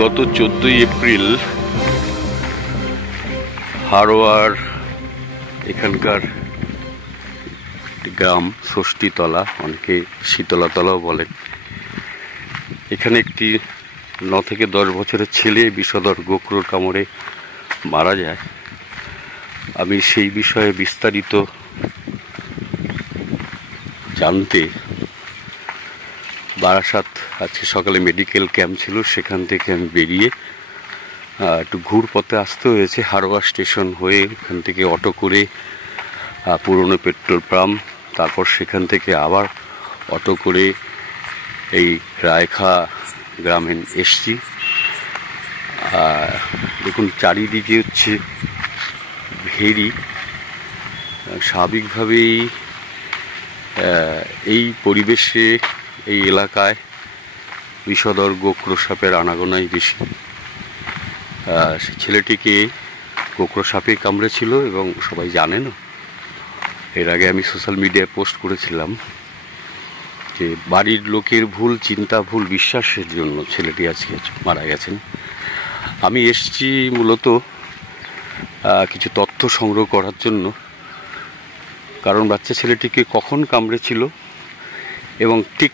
গত 14ই এপ্রিল হারোয়ার এখানকার গ্রাম ষষ্ঠীতলা, অনেকে শীতলাতলাও বলেন, এখানে একটি 9 থেকে 10 বছরের ছেলে বিষধর গোখরোর কামড়ে মারা যায়। আমি সেই বিষয়ে বিস্তারিত জানতে বারাসাত আজকে সকালে মেডিকেল ক্যাম্প ছিল, সেখান থেকে আমি বেরিয়ে একটু ঘুরপথে আসতে হয়েছে। হারোয়া স্টেশন হয়ে এখান থেকে অটো করে পুরনো পেট্রোল পাম্প, তারপর সেখান থেকে আবার অটো করে এই রায়খা গ্রামে এসছি। দেখুন চারিদিকে হচ্ছে ভেরি। স্বাভাবিকভাবেই এই পরিবেশে এই এলাকায় বিষধর গোখরো সাপের আনাগোনাই বেশি। সে ছেলেটিকে গোখরো সাপে কামড়েছিল এবং সবাই জানেন। এর আগে আমি সোশ্যাল মিডিয়ায় পোস্ট করেছিলাম যে বাড়ির লোকের ভুল চিন্তা, ভুল বিশ্বাসের জন্য ছেলেটি আজকে মারা গেছেন। আমি এসেছি মূলত কিছু তথ্য সংগ্রহ করার জন্য, কারণ বাচ্চা ছেলেটিকে কখন কামড়েছিল এবং ঠিক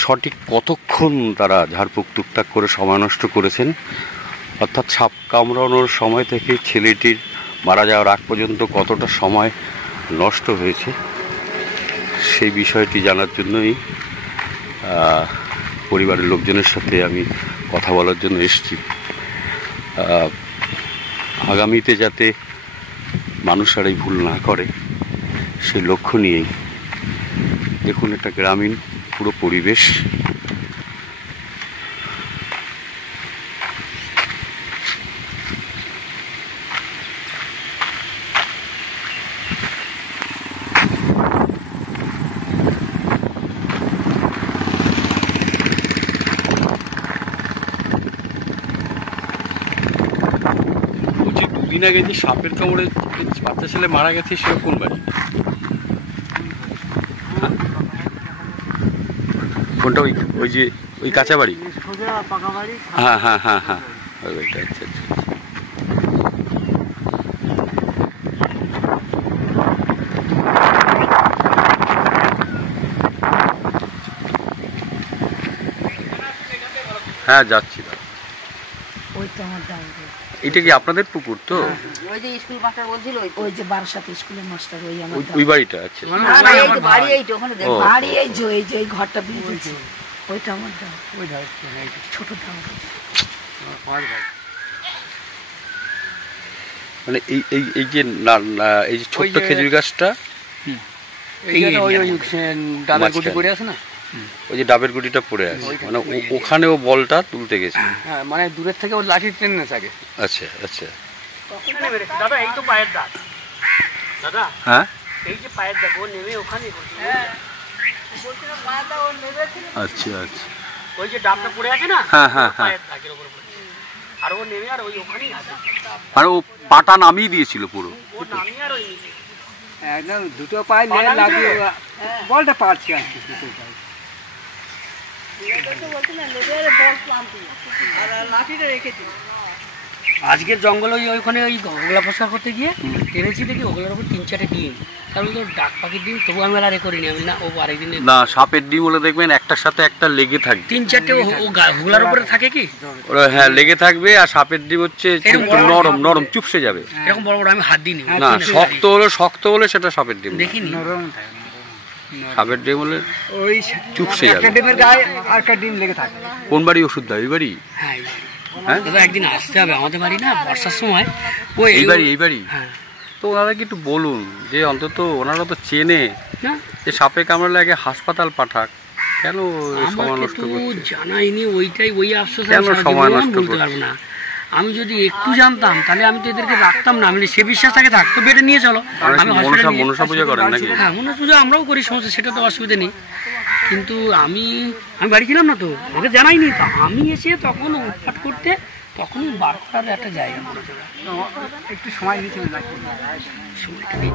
সঠিক কতক্ষণ তারা ঝাড়ফুঁক টুকটাক করে সময় নষ্ট করেছেন, অর্থাৎ সাপ কামড়ানোর সময় থেকে ছেলেটির মারা যাওয়ার আগ পর্যন্ত কতটা সময় নষ্ট হয়েছে, সেই বিষয়টি জানার জন্যই পরিবারের লোকজনের সাথে আমি কথা বলার জন্য এসেছি। আগামীতে যাতে মানুষ আর এই ভুল না করে সেই লক্ষ্য নিয়েই দেখুন একটা গ্রামীণ পুরো পরিবেশ। দুদিন আগে যে সাপের কামড়ে বাচ্চা ছেলে মারা গেছে, সে কোন বাড়ি? কোনটা? ওই যে ওই কাঁচা বাড়ি? হ্যাঁ হ্যাঁ হ্যাঁ হ্যাঁ, ওইটা। আচ্ছা আচ্ছা। হ্যাঁ যাচ্ছি। এটা কি আপনাদের পুকুর? তো ওই যে স্কুল মাস্টার বলছিল, ওই যে বারাসাত স্কুলের মাস্টার, ওই বাড়িটা। আচ্ছা, বাড়ি এই তো, ওখানে দেখো বাড়ি এই যে এই ঘরটা বিয়েছে, ওইটা আমার দাও, ওই দাও ছোট দাও। মানে এই যে এই যে ছোট্ট খেজুর গাছটা, ডাবের গুটি পড়ে আছে না, ওই যে ডাবের গুটিটা পড়ে আছে, মানে ওখানে ও বলটা তুলতে গেছে। হ্যাঁ, মানে দূরের থেকে ও লাঠি টেনে থাকে। আচ্ছা আচ্ছা। দাদা এই তো পায়ের দাগ। দাদা হ্যাঁ, এই যে পায়ের দাগ, ও নেমে ওখানে আচ্ছা আচ্ছা, ওই যে ডাবটা পড়ে আছে না, হ্যাঁ হ্যাঁ হ্যাঁ, পায়ের দাগের উপর পড়ে আর ও নেমে আর ওই ওখানেই আছে। মানে ও পাটা নামিয়ে দিয়েছিল পুরো, ও নামিয়ে আর ওই একদম দুটো পায়ে লাগিয়ে বলটা পারছি আর কি। দুটো পায়ে আজকের জঙ্গলে ওইখানে ওই ওগুলা প্রসার করতে গিয়ে টেনেছি, দেখি ওগুলোর উপর 3-4টে ডিম, কারণ তো ডাক পাখির ডিম, তবু আমি আর করিনি আমি না। ও আরেকদিন না, সাপের ডিম হলে দেখবেন একটার সাথে একটা লেগে থাকবে, 3-4টে ওগুলার উপরে থাকে কি, হ্যাঁ লেগে থাকবে। আর সাপের ডিম হচ্ছে নরম নরম, চুপসে যাবে। এরকম বড় বড় আমি হাত দিইনি। না, শক্ত হলে সেটা সাপের ডিম, দেখিনি। সাপের ডিম হলে ওই চুপসে যাবে। একটা ডিমের গায়ে আর একটা ডিম লেগে থাকে। কোন বাড়ি ওষুধ দেয়? এই বাড়ি? হ্যাঁ, দাদা একদিন আসতে হবে আমাদের বাড়ি না, বর্ষার সময়। ওই এই বাড়ি। হ্যাঁ, তো ওনারা কি একটু বলুন যে অন্তত ওনারা তো চেনে না যে সাপে কামড়ালে আগে হাসপাতাল পাঠাক, কেন সময় নষ্ট তো করছে? জানাইনি, ওইটাই ওই আফসোস, কেন সময় নষ্ট বলতে পারবো না। আমি যদি একটু জানতাম তাহলে আমি তো এদেরকে রাখতাম না। আমি সে বিশ্বাস থাকে থাকতো, বেডে নিয়ে চলো। আমি মনসা পূজা করেন নাকি? হ্যাঁ, মনসা পূজা আমরাও করি, সমস্যা, সেটা তো অসুবিধা নেই। কিন্তু আমি বাড়ি ছিলাম না তো, আমাকে জানাইনি। তো আমি এসে তখন উৎপাট করতে, তখনই বার করার একটা জায়গা, একটু সময় নিতে সময়টা নেই।